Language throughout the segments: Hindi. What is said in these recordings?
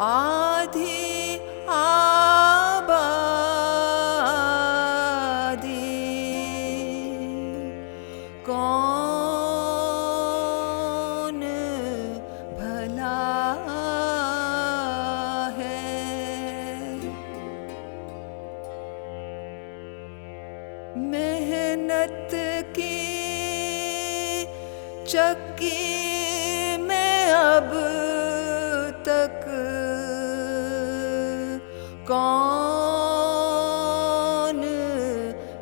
आधी आबादी कौन भला है। मेहनत की चक्की में अब तक कौन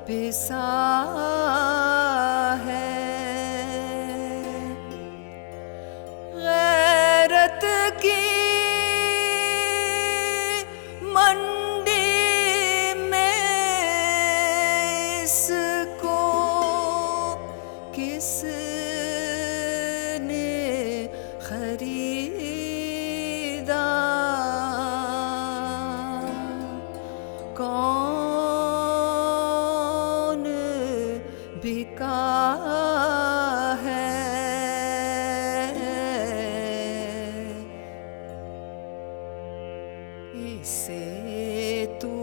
पिसा है। गैरत की मंडी में इसको किसने खरीदा। कौन बिका है। इसे तू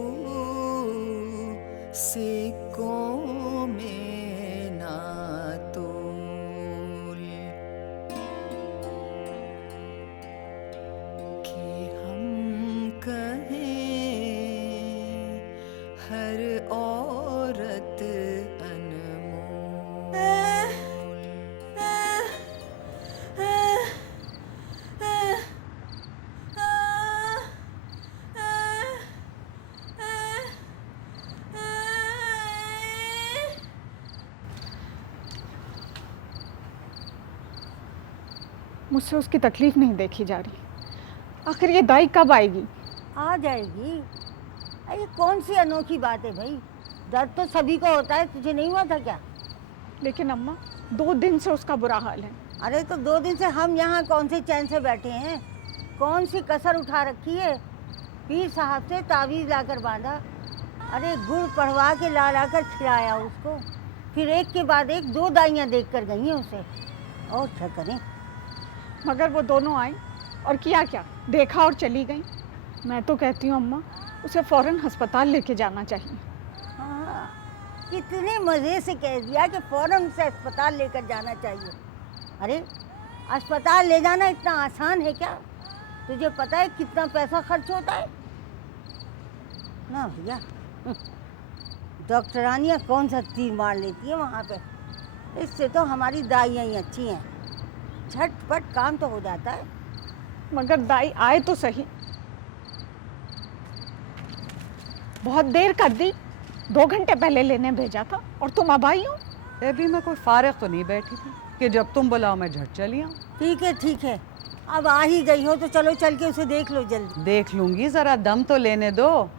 सिक्कों में ना तोल कि हम कहें हर औरत अनमोल। मुझसे उसकी तकलीफ नहीं देखी जा रही। आखिर ये दाई कब आएगी? आ जाएगी। अरे कौन सी अनोखी बात है भाई, दर्द तो सभी को होता है, तुझे नहीं हुआ था क्या? लेकिन अम्मा 2 दिन से उसका बुरा हाल है। अरे तो 2 दिन से हम यहाँ कौन से चैन से बैठे हैं? कौन सी कसर उठा रखी है? पीर साहब से तावीज़ लाकर बांधा, अरे गुड़ पढ़वा के ला ला कर खिलाया उसको, फिर एक के बाद एक 2 दाइयाँ देख कर गई हैं उसे। और क्या करें? मगर वो दोनों आई और किया क्या? देखा और चली गई। मैं तो कहती हूँ अम्मा उसे फ़ौरन अस्पताल लेके जाना चाहिए। हाँ, कितने मज़े से कह दिया कि फ़ौरन से अस्पताल लेकर जाना चाहिए। अरे अस्पताल ले जाना इतना आसान है क्या? तुझे पता है कितना पैसा खर्च होता है ना भैया। डॉक्टरानियाँ कौन सा तीर मार लेती है वहाँ पे। इससे तो हमारी दाइयाँ ही अच्छी हैं, झटपट काम तो हो जाता है। मगर दाई आए तो सही। बहुत देर कर दी, 2 घंटे पहले लेने भेजा था और तुम अब आई हो। अभी मैं कोई फारिग तो नहीं बैठी थी कि जब तुम बुलाओ मैं झट चली आऊँ। ठीक है, अब आ ही गई हो तो चलो चल के उसे देख लो जल्दी। देख लूंगी, जरा दम तो लेने दो।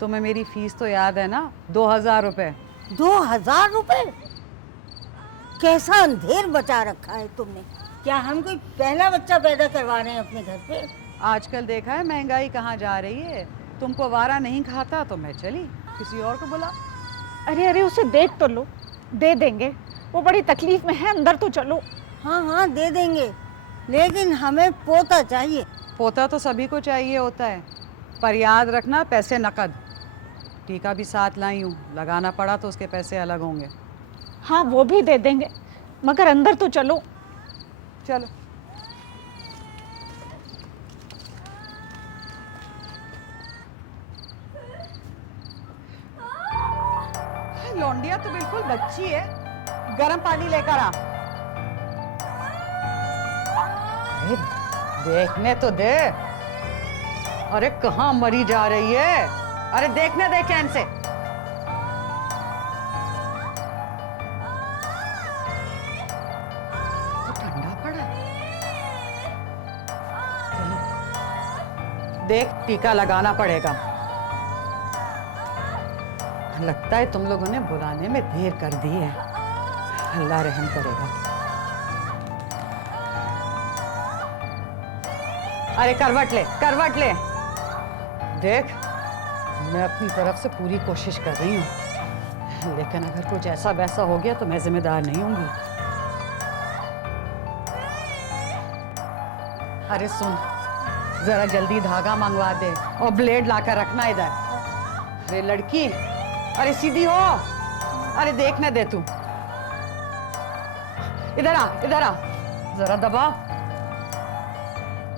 तुम्हें मेरी फीस तो याद है ना, 2000 रुपये। 2000 रुपये? कैसा अंधेर बचा रखा है तुमने। क्या हम कोई पहला बच्चा पैदा करवा रहे हैं अपने घर पे? आजकल देखा है महंगाई कहाँ जा रही है। तुमको वारा नहीं खाता तो मैं चली, किसी और को बुला। अरे उसे देख तो लो, दे देंगे। वो बड़ी तकलीफ में है, अंदर तो चलो। हाँ दे देंगे, लेकिन हमें पोता चाहिए। पोता तो सभी को चाहिए होता है, पर याद रखना पैसे नकद। टीका भी साथ लाई हूँ, लगाना पड़ा तो उसके पैसे अलग होंगे। हाँ वो भी दे देंगे, मगर अंदर तो चलो। चलो। लौंडिया तो बिल्कुल बच्ची है, गर्म पानी लेकर आ। अरे देखने तो दे। अरे कहाँ मरी जा रही है? अरे देखने दे चैन से। तो ठंडा पड़ा है। देख टीका लगाना पड़ेगा। लगता है तुम लोगों ने बुलाने में देर कर दी है। अल्लाह रहम करेगा। अरे करवट ले, करवट ले। देख मैं अपनी तरफ से पूरी कोशिश कर रही हूँ, लेकिन अगर कुछ ऐसा वैसा हो गया तो मैं जिम्मेदार नहीं होंगी। अरे सुन, जरा जल्दी धागा मंगवा दे और ब्लेड लाकर रखना इधर। अरे लड़की, अरे सीधी हो, अरे देखने दे तू। इधर आ, इधर आ, जरा दबा।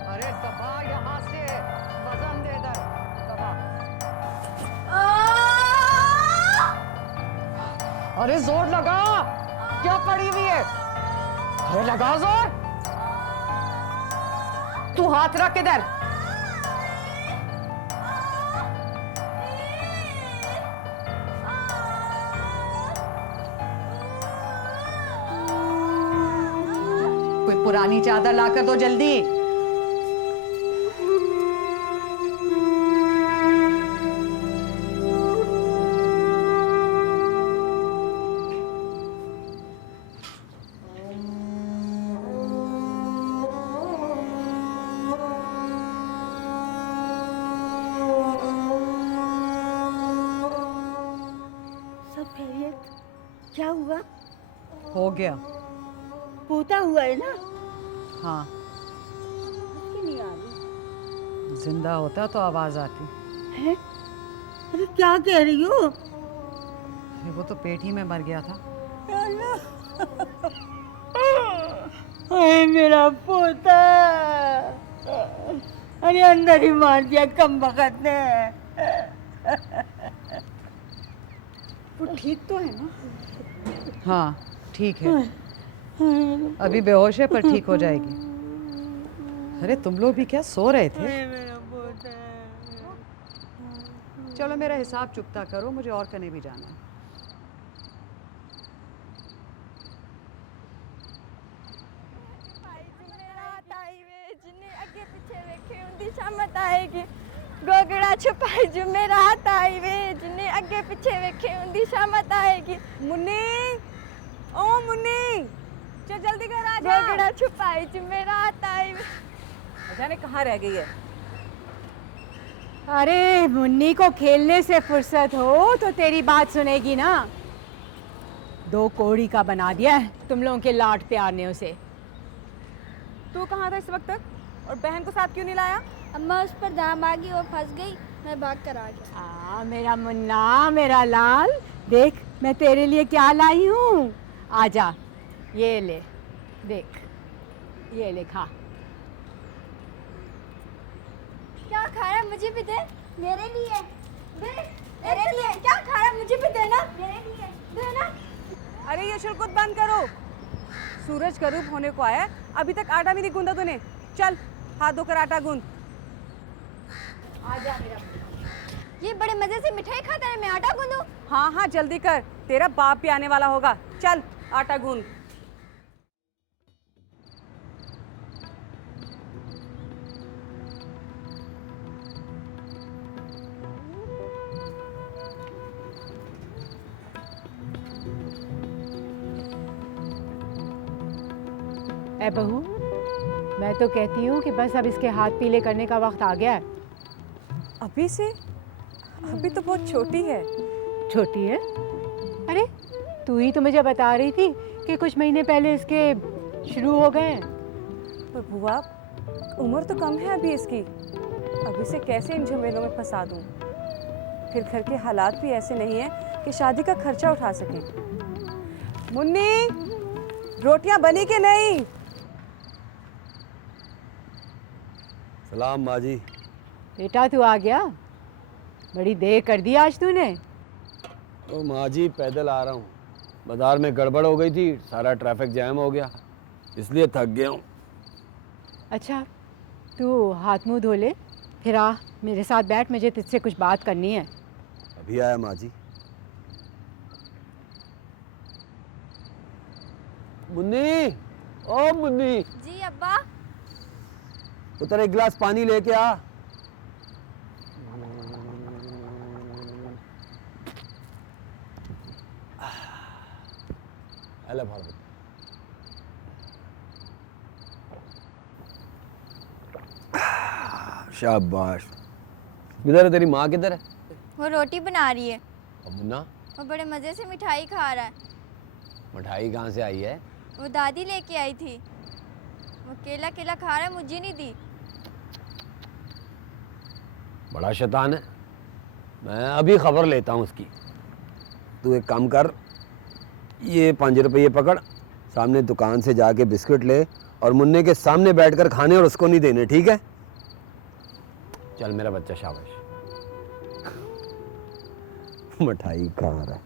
अरे दबा यहाँ से, वजन दे इधर, दबा। अरे जोर लगा, क्या पड़ी हुई है? अरे लगा जोर। तू हाथ रख इधर। कोई पुरानी चादर लाकर दो जल्दी। सब खैरियत? क्या हुआ? हो गया। पोता हुआ है ना? हाँ, क्यों नहीं आ रही जिंदा होता तो आवाज आती। है? अरे क्या कह रही हो? अरे वो तो पेट ही में मर गया था। अरे मेरा पोता, अरे अंदर ही मार दिया कम वक्त ने। वो ठीक तो है ना? हाँ ठीक है, अभी बेहोश है पर ठीक हो जाएगी। अरे तुम लोग भी क्या सो रहे थे? चलो मेरा हिसाब चुकता करो, मुझे और कहीं भी जाना है। गोगड़ा छुपाई जुमेरात आई वे, जिन्हें अगे पीछे वेखे उनदी शामत आएगी। मुन्नी, ओ मुन्नी, चल जल्दी घर आ जा। गोगड़ा छुपाई जुमेरात आई वे। जाने कहाँ रह गई है? अरे मुन्नी को खेलने से फुर्सत हो तो तेरी बात सुनेगी ना। 2 कोड़ी का बना दिया है तुम लोगों के लाड प्यार ने उसे। तू कहाँ था इस वक्त तक? और बहन को साथ क्यों नहीं लाया? अम्मा उस पर दाम आ गई और फंस गई, मैं भाग कर आ गया। मेरा मुन्ना, मेरा लाल, देख मैं तेरे लिए क्या लाई हूँ। आजा, ये ले, देख, ये ले खा। क्या खा रहा है? मुझे भी दे। मेरे लिए दे। मेरे लिए क्या खा रहा है? मुझे भी देना। मेरे लिए देना। अरे ये शुल्कुत बंद करो। सूरज करूब होने को आया, अभी तक आटा भी नहीं गूंदा तूने। चल हाथ धोकर आटा गूंद। आजा मेरा। ये बड़े मजे से मिठाई खाता है, मैं आटा गूंदूं? हाँ हाँ जल्दी कर, तेरा बाप भी आने वाला होगा। चल आटा गूंद। ए बहू, मैं तो कहती हूँ कि बस अब इसके हाथ पीले करने का वक्त आ गया है। अभी से? अभी तो बहुत छोटी है। छोटी है? अरे तू ही तो मुझे बता रही थी कि कुछ महीने पहले इसके शुरू हो गए हैं। पर बुआ, उम्र तो कम है अभी इसकी। अभी से कैसे इन झमेलों में फंसा दूँ? फिर घर के हालात भी ऐसे नहीं है कि शादी का खर्चा उठा सके। मुन्नी, रोटियां बनी कि नहीं? सलाम माँ जी। बेटा तू आ गया, बड़ी देर कर दी आज तूने। तो माँ जी पैदल आ रहा हूँ, बाजार में गड़बड़ हो गई थी, सारा ट्रैफिक जैम हो गया, इसलिए थक गया हूँ। अच्छा तू हाथ मुंह धो ले, फिर आ मेरे साथ बैठ, मुझे तुझसे कुछ बात करनी है। अभी आया माँ जी। मुन्नी, ओ मुन्नी, जी अब्बा। उधर एक गिलास पानी लेके आ। अल्लाह भाग। शाबाश। किधर है तेरी माँ? किधर है? वो रोटी बना रही है। और मुन्ना? वो बड़े मजे से मिठाई खा रहा है। मिठाई कहाँ से आई है? वो दादी लेके आई थी। वो केला केला खा रहा है, मुझे नहीं दी। बड़ा शैतान है। मैं अभी खबर लेता हूँ उसकी। तू एक काम कर, ये 5 रुपये पकड़, सामने दुकान से जाके बिस्किट ले और मुन्ने के सामने बैठकर खाने और उसको नहीं देने, ठीक है? चल मेरा बच्चा, शाबाश। मिठाई कहाँ रहा?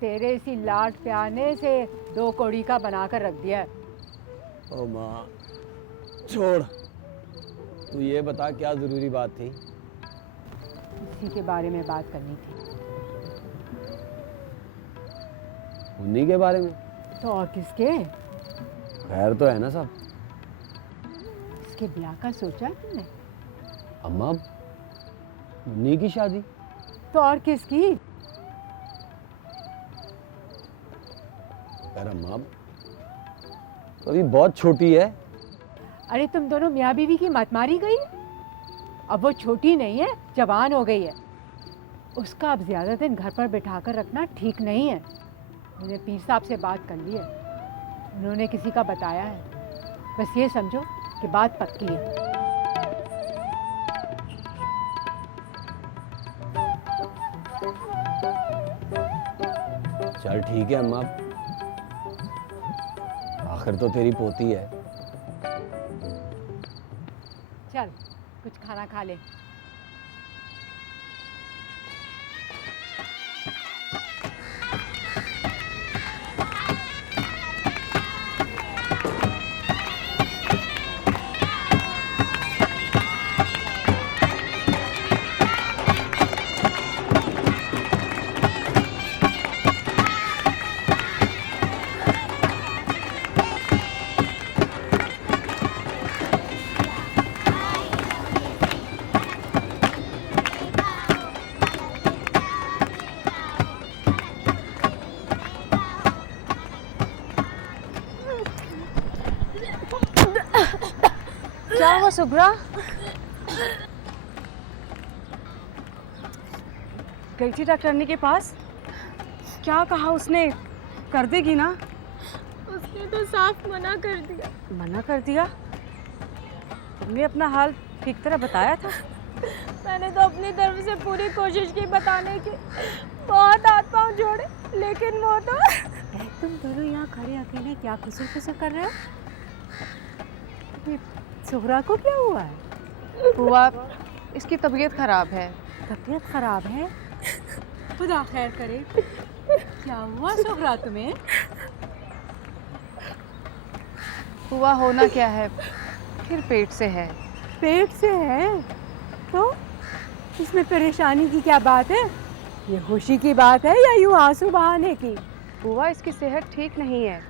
तेरे इसी लाड प्याने से 2 कौड़ी का बनाकर रख दिया है। ओ माँ छोड़, तू ये बता क्या ज़रूरी बात थी? इसी के बारे में बात करनी थी। उन्हीं के बारे में? तो और किसके? खैर तो है ना सब? इसके ब्याह का सोचा है तुमने? अम्मा, उन्हीं की शादी? तो और किसकी? यार अम्मा, तो अभी बहुत छोटी है। अरे तुम दोनों मियाँ बीवी की मत मारी गई। अब वो छोटी नहीं है, जवान हो गई है। उसका अब ज़्यादा दिन घर पर बिठाकर रखना ठीक नहीं है। मैंने पीर साहब से बात कर ली है, उन्होंने किसी का बताया है। बस ये समझो कि बात पक्की है। चल ठीक है अम्मा, आखिर तो तेरी पोती है। चल कुछ खाना खा ले। क्या हुआ सुब्रा? गई थी डॉक्टरनी के पास, क्या कहा उसने? कर देगी ना? उसने तो साफ मना कर दिया। मना कर दिया? तुमने अपना हाल ठीक तरह बताया था? मैंने तो अपनी तरफ से पूरी कोशिश की बताने की, बहुत हाथ पांव जोड़े, लेकिन वो तो तुम दोनों यहाँ खड़े अकेले क्या खुसर खुसर कर रहे हो? सुहरा को क्या हुआ है? बुआ, इसकी तबीयत खराब है। तबीयत खराब है? खुदा खैर करे। क्या हुआ सुहरा तुम्हें? बुआ, होना क्या है, फिर पेट से है। पेट से है? तो इसमें परेशानी की क्या बात है? ये खुशी की बात है या यूँ आंसू बहाने की? बुआ, इसकी सेहत ठीक नहीं है।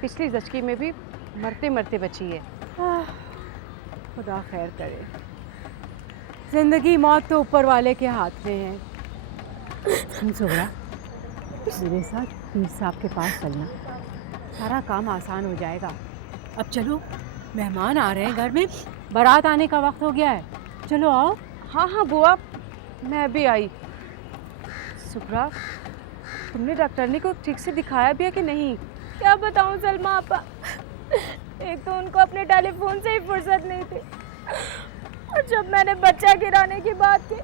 पिछली ज़चकी में भी मरते मरते बची है। खुदा खैर करे। जिंदगी मौत तो ऊपर वाले के हाथ में है। सुन सुहरा, मेरे साथ पीर साहब के पास चलना, सारा काम आसान हो जाएगा। अब चलो, मेहमान आ रहे हैं घर में, बारात आने का वक्त हो गया है। चलो आओ। हाँ हाँ बुआ, मैं भी आई। सुब्रा, तुमने डॉक्टरनी को ठीक से दिखाया भी है कि नहीं? क्या बताऊं सलमा आपा, एक तो उनको अपने टेलीफोन से ही फुर्सत नहीं थी, और जब मैंने बच्चा गिराने की बात की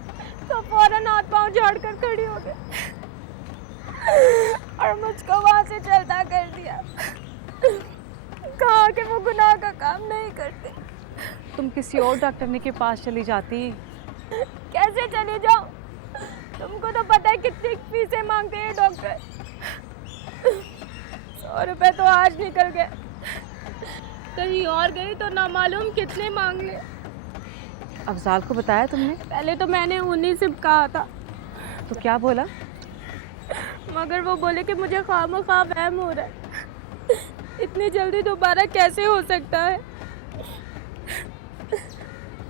तो फौरन हाथ पांव झाड़ कर खड़ी हो गई और मुझको वहां से चलता कर दिया। कहा कि वो गुनाह का काम नहीं करते। तुम किसी और डॉक्टरनी के पास चली जाती। कैसे चली जाऊं? तुमको तो पता है कितनी फीसें मांगते हैं डॉक्टर। 100 रुपए तो आज निकल गए, कहीं और गई तो ना मालूम कितने मांग ले। अफजाल को बताया तुमने? पहले तो मैंने उन्हीं से कहा था। तो क्या बोला? मगर वो बोले कि मुझे खामखा वहम हो रहा है, इतनी जल्दी दोबारा कैसे हो सकता है।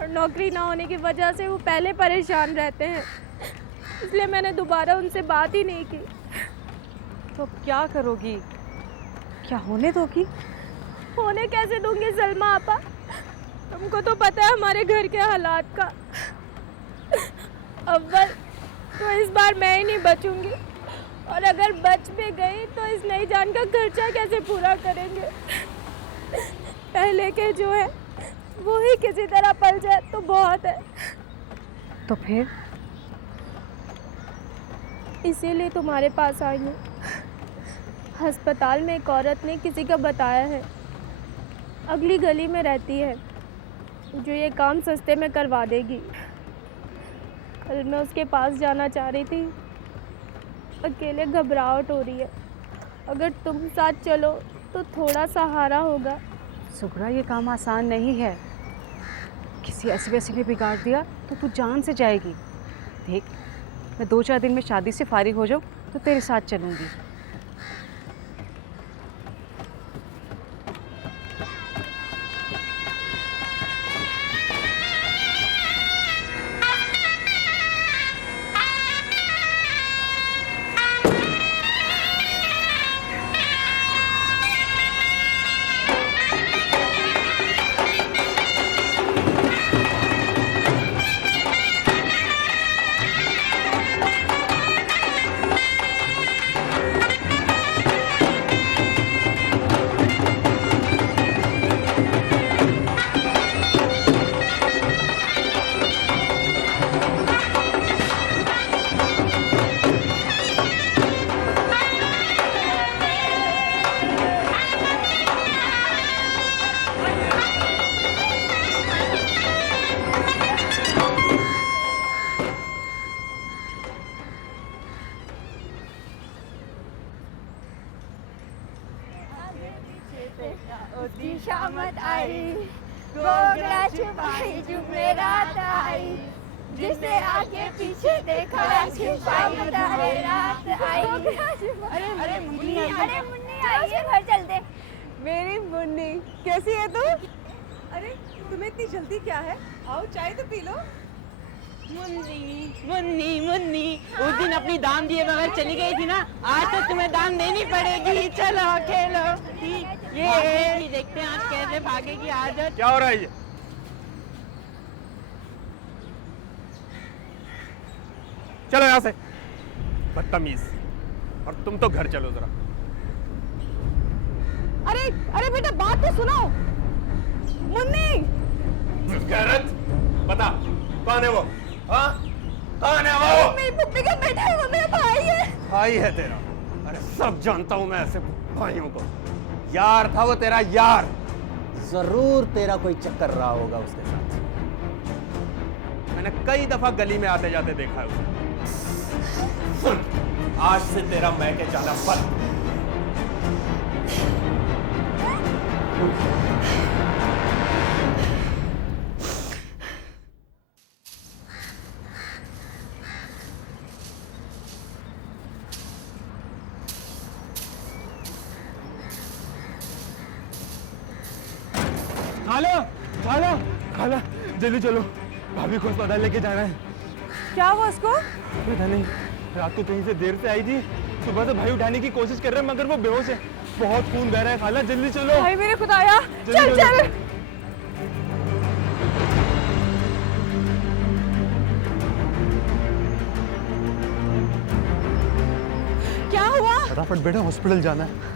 और नौकरी ना होने की वजह से वो पहले परेशान रहते हैं, इसलिए मैंने दोबारा उनसे बात ही नहीं की। तो क्या करोगी? क्या होने दोगी? होने कैसे दूंगी सलमा आपा, तुमको तो पता है हमारे घर के हालात का। अव्वल तो इस बार मैं ही नहीं बचूंगी, और अगर बच भी गई तो इस नई जान का खर्चा कैसे पूरा करेंगे। पहले के जो है वो ही किसी तरह पल जाए तो बहुत है। तो फिर? इसीलिए तुम्हारे पास आई हूँ। अस्पताल में एक औरत ने किसी का बताया है, अगली गली में रहती है, जो ये काम सस्ते में करवा देगी। कल मैं उसके पास जाना चाह रही थी, अकेले घबराहट हो रही है। अगर तुम साथ चलो तो थोड़ा सहारा होगा। सुगरा, ये काम आसान नहीं है। किसी ऐसे वैसे ने बिगाड़ दिया तो तू जान से जाएगी। देख, मैं 2-4 दिन में शादी से फारिग हो जाऊँ तो तेरे साथ चलूँगी। शामत आई, गोगला छुपाई जुमेरात आई, जिसे आगे पीछे देखा छुपाई रात आई। अरे मुन्नी आइए, घर चलते। मेरी मुन्नी, कैसी है तू? अरे तुम्हें इतनी जल्दी क्या है? आओ चाय तो पी लो। मुन्नी उस दिन अपनी दाम दिए बगैर चली गई थी ना, आज तो तुम्हें दाम देनी पड़ेगी। चलो खेलो, ये देखते हैं आज कैसे भागेगी। आज क्या हो रहा है ये? चलो यहाँ से, बदतमीज। और तुम तो घर चलो जरा। अरे बेटा, बात तो सुनो। मुन्नी, गैरत, बता कौन है वो? हाँ, कौन है वो? मेरी पुप्पी का बेटा है, वो मेरा भाई है। भाई है तेरा? अरे सब जानता हूँ मैं ऐसे भाइयों को। यार था वो तेरा यार, जरूर तेरा कोई चक्कर रहा होगा उसके साथ। मैंने कई दफा गली में आते जाते देखा है उसे। सुन, आज से तेरा मैके जाना बंद। खाला जल्दी चलो, भाभी को अस्पताल लेके जाना है। क्या हुआ उसको? पता नहीं, रात को कहीं से देर से आई थी, सुबह से भाई उठाने की कोशिश कर रहे हैं मगर वो बेहोश है। बहुत खून बह रहा है। खाला जल्दी चलो। भाई मेरे खुदाया, चल चल। क्या हुआ? फटाफट बेटा, हॉस्पिटल जाना है।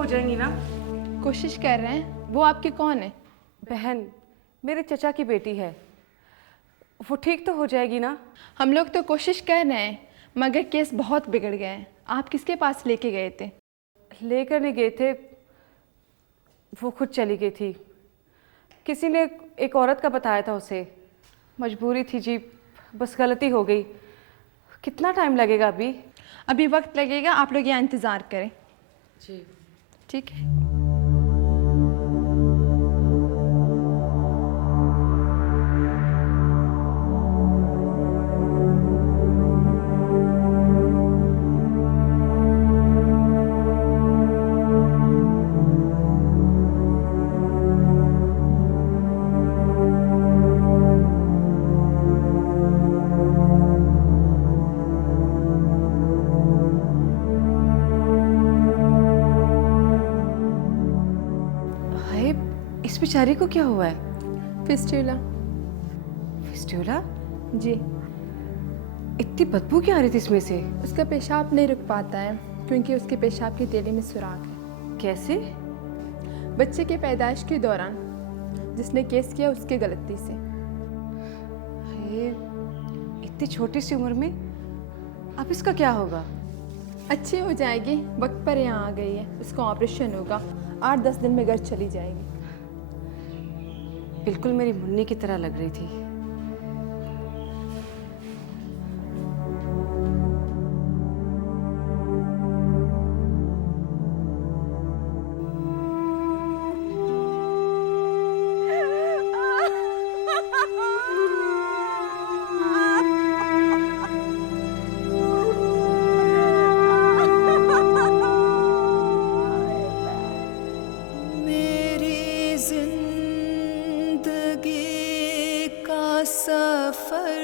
हो जाएंगी ना? कोशिश कर रहे हैं। वो आपकी कौन है? बहन, मेरे चचा की बेटी है। वो ठीक तो हो जाएगी ना? हम लोग तो कोशिश कर रहे हैं, मगर केस बहुत बिगड़ गए हैं। आप किसके पास लेके गए थे? लेकर नहीं गए थे, वो खुद चली गई थी। किसी ने एक औरत का बताया था उसे। मजबूरी थी जी, बस गलती हो गई। कितना टाइम लगेगा अभी? अभी वक्त लगेगा, आप लोग यहाँ इंतज़ार करें। जी ठीक है। इस बेचारी को क्या हुआ है? फिस्टुला। फिस्टुला? जी। इतनी बदबू क्या आ रही थी इसमें से? उसका पेशाब नहीं रुक पाता है क्योंकि उसके पेशाब की थैली में सुराख है। कैसे? बच्चे के पैदाइश के दौरान जिसने केस किया उसकी गलती से। ये इतनी छोटी सी उम्र में अब इसका क्या होगा? अच्छी हो जाएगी, वक्त पर यहाँ आ गई है। उसका ऑपरेशन होगा, 8-10 दिन में घर चली जाएगी। बिल्कुल मेरी मुन्नी की तरह लग रही थी। मेरी जिंदगी का सफर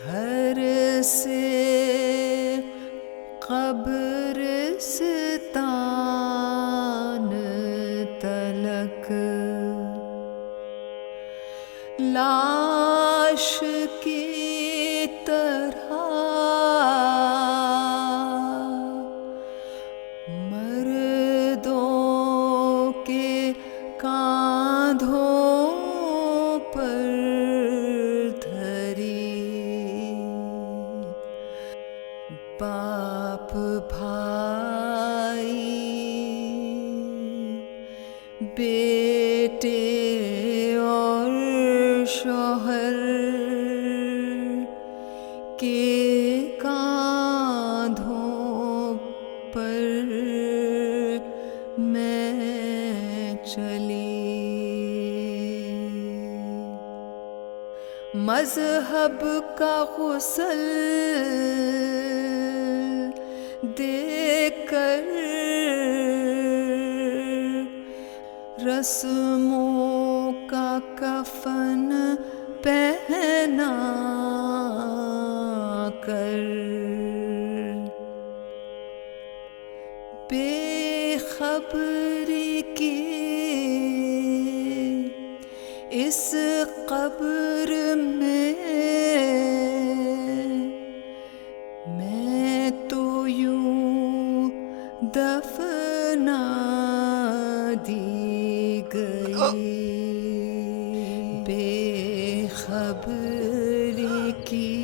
घर से कब्रिस्तान तलक लाश की तरह मर्दों के कांधों पर धरी बाप भाई बेटे और शौहर के कांधों पर मैं चली। मजहब का गुस्ल देकर रस्मों का कफन पहना कर बेखबरी की इस कब्र में मैं तो यूं दफना दी गई। बेखबरी की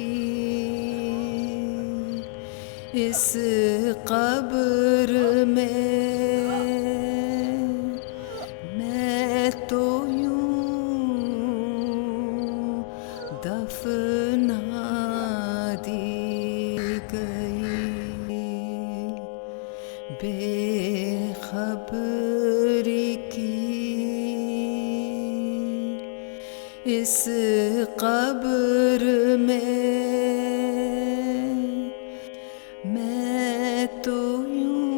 इस कब्र में मैं तो यूं दफना दी गई। बेखबरी की इस कब्र में मैं तो यूं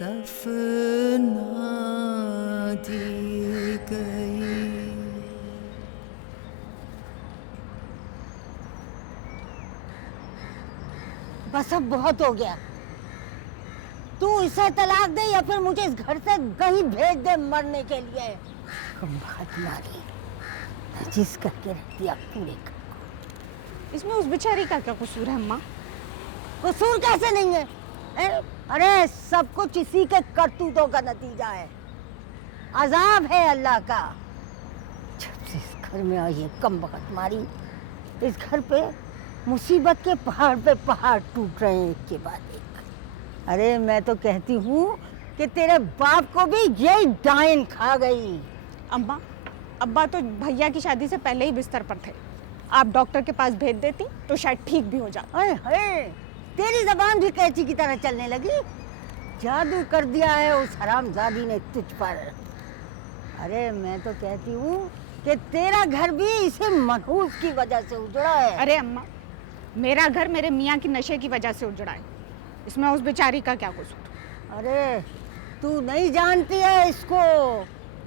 दफना दी गई। बस अब बहुत हो गया। तू इसे तलाक दे या फिर मुझे इस घर से कहीं भेज दे मरने के लिए। बात मारी जिस करके रख दिया पूरे घर को। इसमें उस बेचारी का क्या कसूर है अम्मा? कसूर कैसे नहीं है? अरे सब कुछ इसी के करतूतों का नतीजा है, अजाब है अल्लाह का। जब से इस घर में आई है कम वक्त मारी, इस घर पे मुसीबत के पहाड़ पे पहाड़ टूट रहे हैं एक के बाद एक। अरे मैं तो कहती हूँ कि तेरे बाप को भी यही डायन खा गई। अम्मा, अब्बा तो भैया की शादी से पहले ही बिस्तर पर थे। आप डॉक्टर के पास भेज देती तो शायद ठीक भी हो जाता। अरे हे, तेरी जबान भी कैंची की तरह चलने लगी। जादू कर दिया है उस हरामजादी ने तुझ पर। अरे मैं तो कहती हूँ कि तेरा घर भी इसी मनहूस की वजह से उजड़ा है। अरे अम्मा, मेरा घर मेरे मियाँ की नशे की वजह से उजड़ा है, इसमें उस बेचारी का क्या कसूर? अरे तू नहीं जानती है इसको,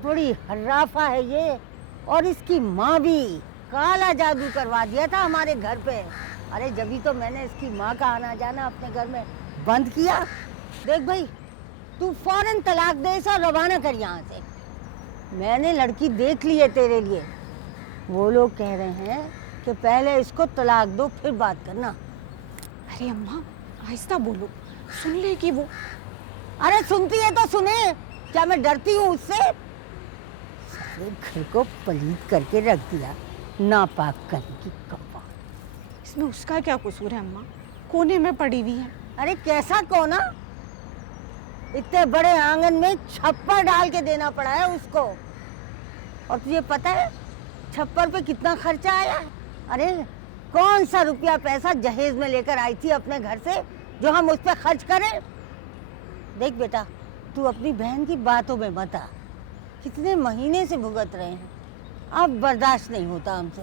बड़ी हर्राफा है ये। और इसकी माँ भी काला जादू करवा दिया था हमारे घर पे। अरे जभी तो मैंने इसकी माँ का आना जाना अपने घर में बंद किया। देख भाई, तू फौरन तलाक दे इसे और रवाना कर यहाँ से। मैंने लड़की देख ली है तेरे लिए। वो लोग कह रहे हैं कि पहले इसको तलाक दो फिर बात करना। अरे अम्मा, आहिस्ता बोलो, सुन लेगी वो। अरे सुनती है तो सुने, क्या मैं डरती हूँ उससे? सारे घर को पलीत करके रख दिया, नापाक करेगी कब्बा। इसमें उसका क्या कसूर है अम्मा? कोने में पड़ी हुई है। अरे कैसा कोना? इतने बड़े आंगन में छप्पर डाल के देना पड़ा है उसको। और तुझे पता है छप्पर पे कितना खर्चा आया? अरे कौन सा रुपया पैसा जहेज में लेकर आई थी अपने घर से जो हम उस पर खर्च करें? देख बेटा, तू अपनी बहन की बातों में मत आ। कितने महीने से भुगत रहे हैं, अब बर्दाश्त नहीं होता हमसे।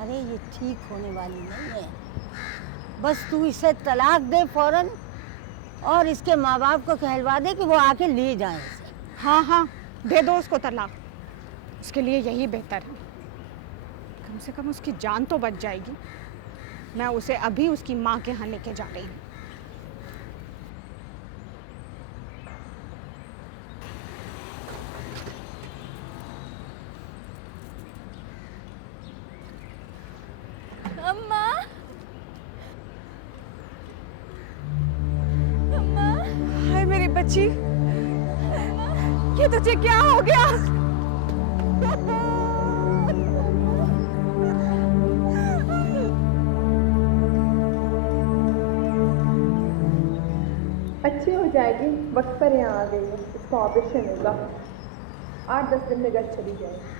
अरे ये ठीक होने वाली नहीं है। बस तू इसे तलाक दे फौरन, और इसके माँ बाप को कहलवा दे कि वो आके ले जाएं इसे। हाँ हाँ, दे दो उसको तलाक, उसके लिए यही बेहतर है। कम से कम उसकी जान तो बच जाएगी। मैं उसे अभी उसकी माँ के यहाँ लेके जा रही हूँ। अम्मा, अम्मा, हाय मेरी बच्ची, ये तुझे क्या हो गया? अच्छी हो जाएगी, वक्त पर यहाँ आ गई है। इसका ऑपरेशन होगा, 8-10 दिन में घर चली जाएगी।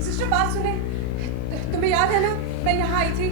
सिस्टर बात सुने, तुम्हें याद है ना मैं यहाँ आई थी?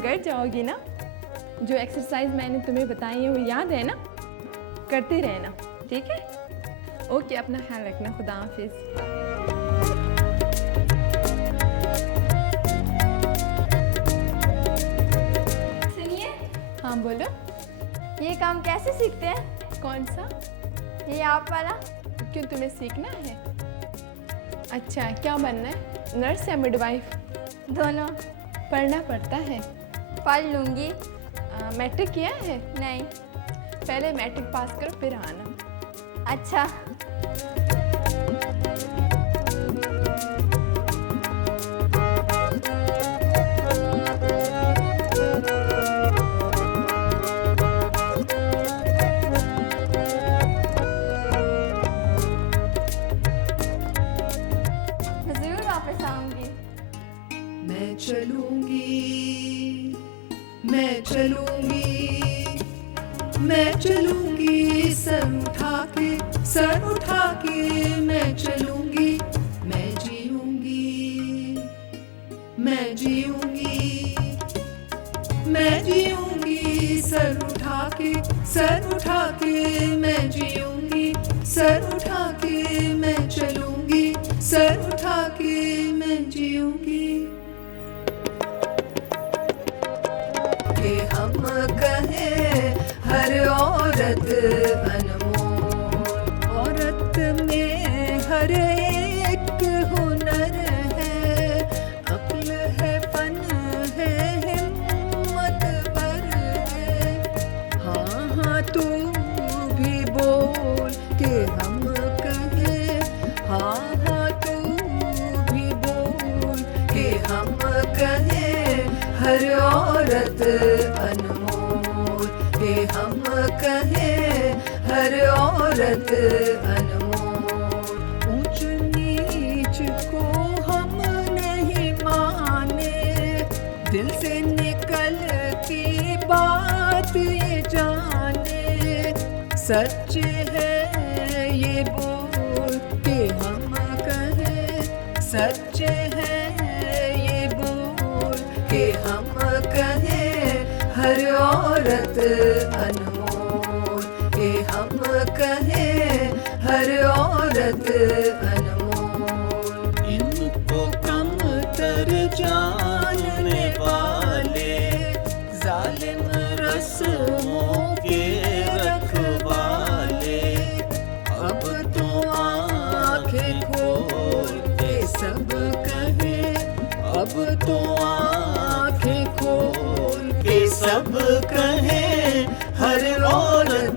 कर जाओगी ना? जो एक्सरसाइज मैंने तुम्हें बताई है वो याद है ना? करते रहना, ठीक है? ओके, अपना ख्याल रखना। खुदा हाफिज़। सुनिए, हाँ बोलो। ये काम कैसे सीखते हैं? कौन सा? ये आप वाला। क्यों, तुम्हें सीखना है? अच्छा, क्या बनना है? नर्स या मिडवाइफ? दोनों। पढ़ना पड़ता है? पढ़ लूँगी। मैट्रिक किया है? नहीं। पहले मैट्रिक पास करो फिर आना। अच्छा। ज़रूर वापस आऊँगी। मैं चलूंगी, मैं चलूंगी, मैं चलूंगी, सर उठा के, सर उठा के मैं चलूंगी, मैं जीऊंगी, मैं जीऊंगी, मैं जीऊंगी, सर उठा के, सर उठा के मैं जीऊंगी, सर उठा के मैं चलूंगी, सर उठा के मैं जीऊंगी। कि हम कहें हर औरत अनमोल, औरत में हर एक हुनर है, अक्ल है, फन है, हिम्मत पर है। हाँ हाँ तू भी बोल के हम कहें, हाँ हाँ तू भी बोल के हम कहें हर औरत अनमोल, के हम कहें हर औरत अनमोल। ऊंच नीच को हम नहीं माने, दिल से निकलती बात ये जाने, सच है ये बोल के हम कहें, सच है ये बोल के हम कहें हर औरत अनमोल, के हम कहें हर औरत अनमोल। इनको कम तर जानने वाले, जालिम रस्मों के रखवाले, अब तो आंखें खोल के सब कहें, अब तो आंखें खोल के सब कहें हर औरत